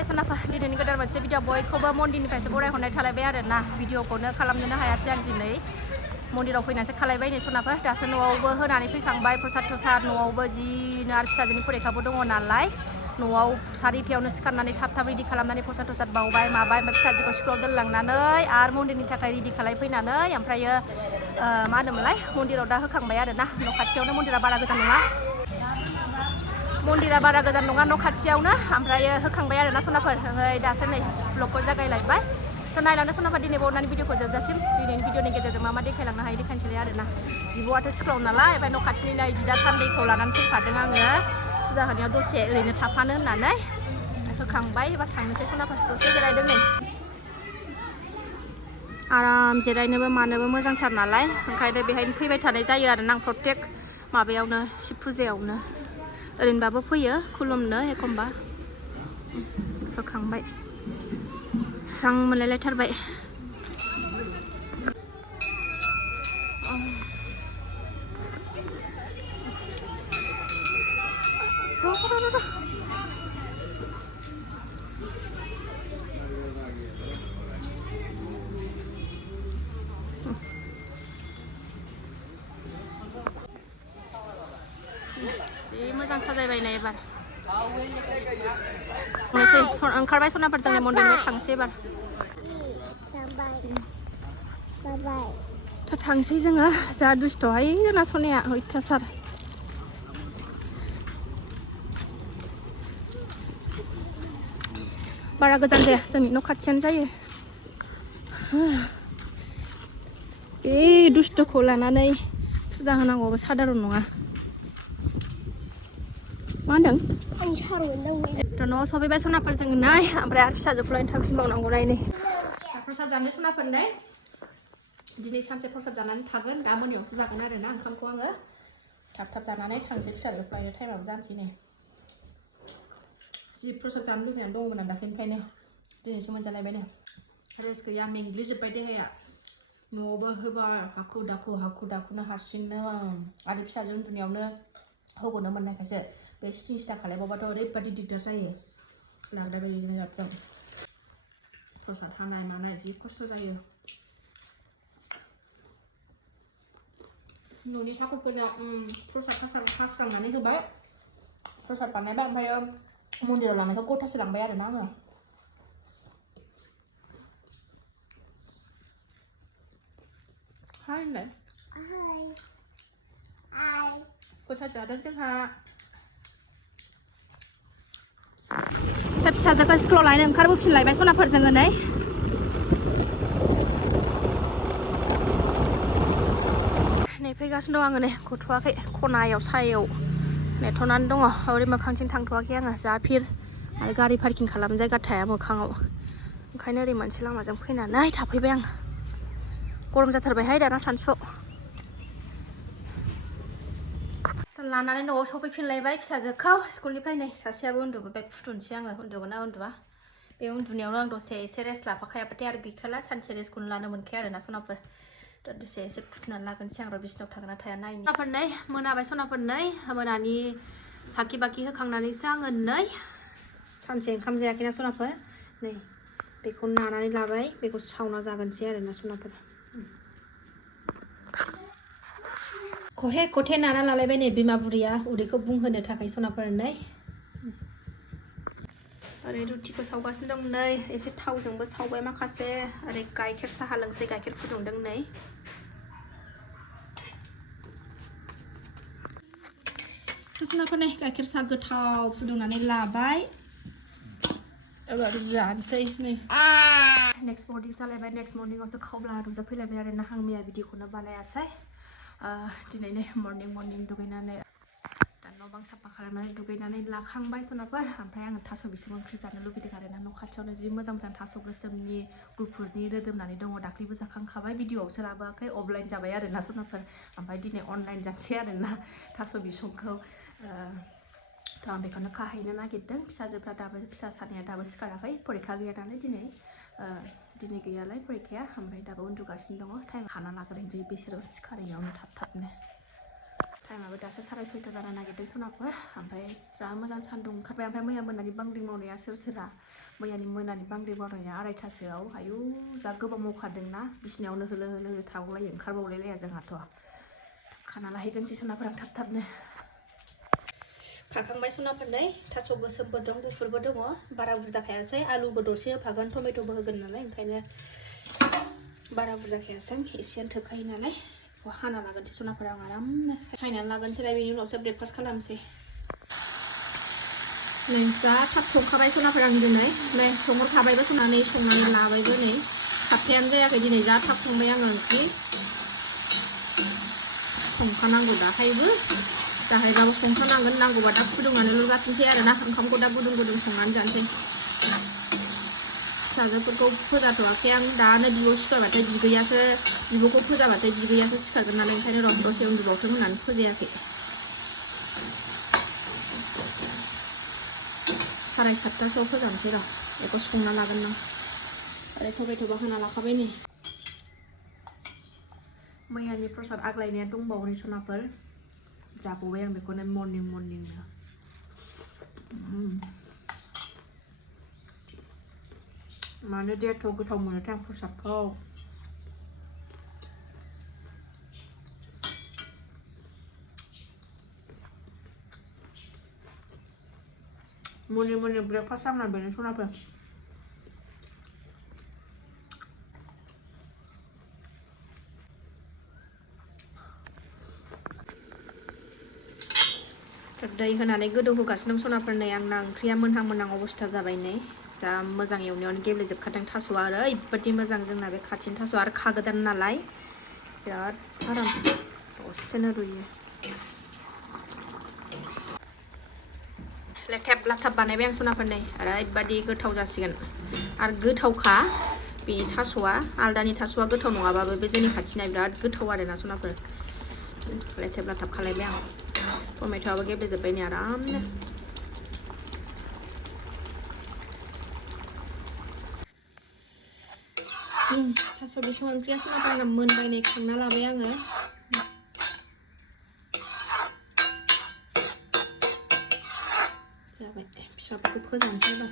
खुलुमबाय सोनाफोर दिनैनि गोदान मोनसे भिडिअ बयखौबो मन्दिरनिफ्रायसो बरायहरनाय थालायबाय आरो ना भिडिअखौनो खालामनोनो हायासै आं दिनै मन्दिराव फैनानैसो खालायबाय नै सोनाफोर दासो न'आवबो होनानै फैखांबाय प्रसाद थसाद न'आवबो जिनो आरो फिसाजोनि फरिखाबो दङ नालाय न'आव सारिथायावनो सिखारनानै थाब थाब रेडि खालामनानै प्रसाद थसाद बावबाय माबाय ओमफ्राय फिसाजोखौ स्कुलाव दोनलांनानै आरो मन्दिरनि थाखाय रेडि खालायफैनानै ओमफ्रायो मा होनोमोनलाय मन्दिराव दा होखांबाय आरो ना न' खाथियावनो मन्दिरा बारा गोजान नङा न' खाथियावनो ओमफ्रायो होखांबाय आरो ना सनाफोर दासो नै ब्लगखौ जागायलायबाय थ' नायलांनो सनाफोर दिनै बावनानै भिडिअखौ जोबजासिम दिनैनि भिडिअनि गेजेरजों मा मा देखायलांनो हायो देखायनोसै आरो ना बिब'आथ' स्कुलाव नालाय ओमफ्राय न' खाथिनि नै बिदा सान्दैखौ लानानै फैफादों आङो फुजा होनायाव दसे ओरैनो थाफानो होननानै होखांबाय एबा थांनोसै सनाफोर दसे जिरायदों नै आराम जिरायनोबो मानोबो मोजांथार नालाय ओंखायनो बेहायनो फैबाय थानाय जायो आरो ना आं प्रत्येक माबायावनो शिब फुजायावनो ओरैनोबाबो फैयो खुलुमनो एखमबा होखांबाय स्रां मोनलायलायथारबाय जि मोजां साजायबायनाय एबार ओंखारबाय सनाफोर जोंनि मन्दिरनिफ्राय थांसै एबार थ' थांसै जोङो जा दुस्थ'हाय जोंना सनाया अयथासार बारा गोजान जाया जोंनि न' खाथियानो जायो बे दुस्थ'खौ लानानै फुजा होनांगौबो साधारन नङा मा होनदों थ' न'आव सफैबाय सनाफोर जों नाय ओमफ्राय आरो फिसाजोखौ लायनो थांफिनबावनांगौ नायनै प्रसाद जानो सनाफोर नै दिनै सानसे प्रसाद जानानै थागोन दा मोनायावसो जागोन आरो ना ओंखामखौ आङो थाब थाब जानानै थांसै फिसाजोखौ लायनो टाइमाबो जानोसै नै जि प्रसाद जानो लुबैनानै दङमोन आं दाख्लैनिफ्रायनो दिनैसो मोनजालायबाय नै रेस्ट गैया मेंग्लिजोब्बाय देहाया न'आवबो होबाय हाखु दाखुनो हारसिंनो आरो फिसाजो उन्दुनायावनो होग'नो मोननायखायसो बे सिथिं सिथा खालायबावबाथ' ओरैबादि दिगदार जायो लांदां जाबजों प्रसाद हानाय मानाय जि खस्थ' जायो न'नि ठाकुरफोरनो प्रसाद हास्रांनानै होबाय प्रसाद बानायबाय ओमफ्रायो मन्दिराव लांनायखौ गथासो लांबाय आरो ना आङो हाय होनलाय प्रसाद जादों जोंहा फिसाजोखौ स्कुलाव लायनो ओंखारबोफिनलायबाय सनाफोरजों नै नेफैगासिनो दं आङो नै गथ'वाखै खनायाव सायायाव नेथ'नानै दङ ओरै मोखांथिं थांथ'वाखै आङो जा फिर आरो गारि पार्किं खालाम जायगा थाया मोखाङाव ओंखायनो ओरै मोनसे लामाजों फैनानै थाफैबाय आं गरम जाथारबायहाय दाना सानसुआव लानानै न'आव सफैफिनलायबाय फिसाजोखौ स्कुलनिफ्राय नै सासेयाबो उन्दुबोबाय फुथुनोसै आङो उन्दुगोन ना उन्दुआ बे उन्दुनायावनो आं दसे एसे रेस्ट लाफाखायाबाथाय आरो गैखाला सानसे रेस्टखौनो लानो मोनखाया आरो ना सनाफोर थ' दसे एसे फुथुनानै लागोनसै आं र' बिसिनाव थागोन ना थाया नायनि सनाफोर नै मोनाबाय सनाफोर नै मोनानि साखि बाखि होखांनानैसो आङो नै सानसे ओंखाम जायाखैना सनाफोर नै बेखौ नानानै लाबाय बेखौ सावना जागोनसै आरो ना सनाफोर खहे खथे नाना लालायबाय नै बिमा बुरिया उदैखौ बुंहोनो थाखाय सनाफोर नै ओरै रुटिखौ सावगासिनो दं नै एसे थावजोंबो सावबाय माखासे ओरै गाइखेर साहा लोंसै गाइखेर फुदुंदों नै सनाफोर नै गाइखेर साहा गोथाव फुदुंनानै लाबाय एबार जानोसै नै नेक्स्ट मर्निं जालायबाय नेक्स्ट मर्निंआवसो खावब्ला नुजाफैलायबाय आरो ना आं मैया भिडिअखौनो बानायासै दिनै नै मर्निं दुगैनानै दा न' बां साफा खालामनानै दुगैनानै लाखांबाय सनाफोर ओमफ्राय आङो थास' बिसं ओंख्रि जानो लुगैदों आरो ना न' खाथियावनो जि मोजां थास' गोसोमनि गुफुरनि रोदोमनानै दङ दाख्लैबो जाखांखाबाय भिडिअआवसो लाबोआखै अफलाइन जाबाय आरो ना सनाफोर ओमफ्राय दिनै अनलाइन जानोसै आरो ना थास' बिसंखौ थ' आं बेखौनो खाहैनो नागिरदों फिसा सानैया दाबो सिखाराखै फरिखा गैया नालाय दिनै गैयालाय फरिखाया ओमफ्राय दाबो उन्दुगासिनो दङ टाइम खाना लाग्रोनोसै बिसोरो सिखारैयावनो थाबनो टाइमाबो दासो 6:30 जानो नागिरदों सनाफोर ओमफ्राय जा मोजां सान्दुं ओंखारबाय ओमफ्राय मैया मोनानि बांग्रिं मावनाया सोरहा मैयानि मोनानि बांग्रिं मावनाया 2:30सोआव आयु जा गोबां मावखादोंना बिसिनायावनो होलो होलो थागौलायो ओंखारबावलायलाया जोंहाथ' खाना लाहैगोनसै सनाफोर आं थाब-थाबनो खाखांबाय सनाफोर नै थास' गोसोमबो दं गुफुरबो दङ बारा बुरजा खायासै आलुबो दरसे होफागोन टमेट'बो होगोन नालाय ओंखायनो बारा बुरजा खायासै एसेयानो थोखायो नालाय बेखौ हाना लागोनसै सनाफोर आं आरामनो सायनानै लागोनसै बेनि उनावसो ब्रेकफास्ट खालामसै नै जा थाब संखाबाय सनाफोर आं दिनै नै संहरखाबायबो संनानै लाबायबो नै थाबथायानो जायाखै दिनै जा थाब संबाय आङो ओंख्रि संखानांगौ दाहायबो दाहायबाबो संखानांगोन नांगौबा दा फुदुंनानैल' जाथोंसै आरोना ओंखामखौ दा गुदुं गुदुं संनानै जानोसै फिसाजोफोरखौ फोजाथ'वाखै आं दानो बिब' सिखारबाथाय बिब'खौ फोजाबाथाय बिबैयासो सिखारगोन नालाय ओंखायनो र' दसे उन्दुबावथों होननानै फोजायाखै 7:30सोआव फोजानोसै र' बेखौ संना लागोन आं आरो टमेट'बो हाना लाखाबाय नै मैयानि प्रसाद आग्लायनाया दंबावो नै सनाफोर जाबावबाय आं बेखौनो मर्निंनो मानो देथ' गोथाव मोनोथाय आं प्रसादखौ मर्निं ब्रेकफास्ट आंना बेनो सनाफोर दै होनानै गोदौ होगासिनो दं सनाफोर नै आंना ओंख्रिया मोनहां अबस्था जाबाय नै जा मोजां एवनायावनो गेब्लेजोबखादों थास'आ ओरैबायदि मोजां जोंना बे खाथिनि थास' आरो खागोदान नालाय बिराद आराम दसेनो रुइयो लेथेब लाथाब बानायबाय आं सनाफोर नै ओरैबायदि गोथाव जासिगोन आरो गोथावखा बे थास'आ आलदानि थास'आ गोथाव नङाबाबो बे जोंनि खाथिना बिराद गोथाव आरोना सनाफोर लेथेब लाथाब खालायबाय आं टमेट'आबो गेब्लेजोब्बाय नै आरामनो थास' बिसं ओंख्रिया सनाफोर मोनबाय नै खांना लाबाय आङो जाबाय फिसाफोरखौ फोजानोसै र'